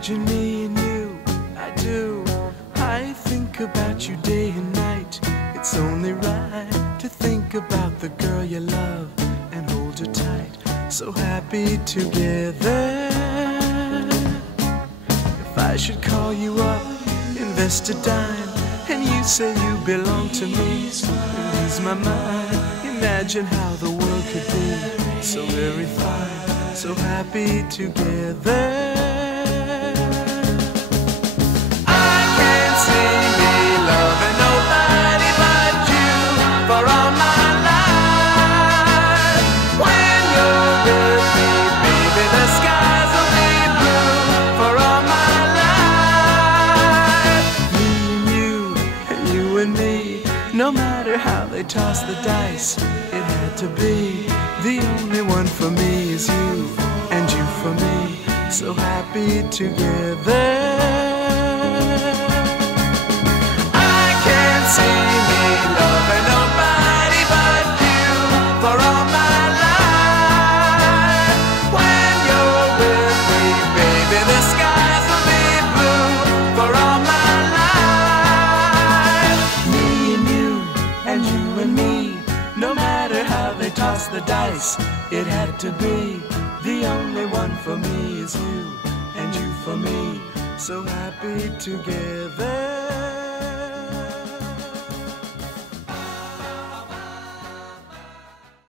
Imagine me and you, I do. I think about you day and night. It's only right to think about the girl you love and hold her tight. So happy together. If I should call you up, invest a dime, and you say you belong to me, lose my mind. Imagine how the world could be so very fine, so happy together. I can't see me loving nobody but you for all my life. When you're with me, baby, the skies will be blue for all my life. Me and you and me, no matter how they toss the dice, it had to be. The only one for me is you, and you for me, so happy together. I can't see me loving nobody but you for all my life. When you're with me, baby, the skies will be blue for all my life. Me and me, no matter how they toss the dice, it had to be. The only one for me is you, and you for me, so happy together.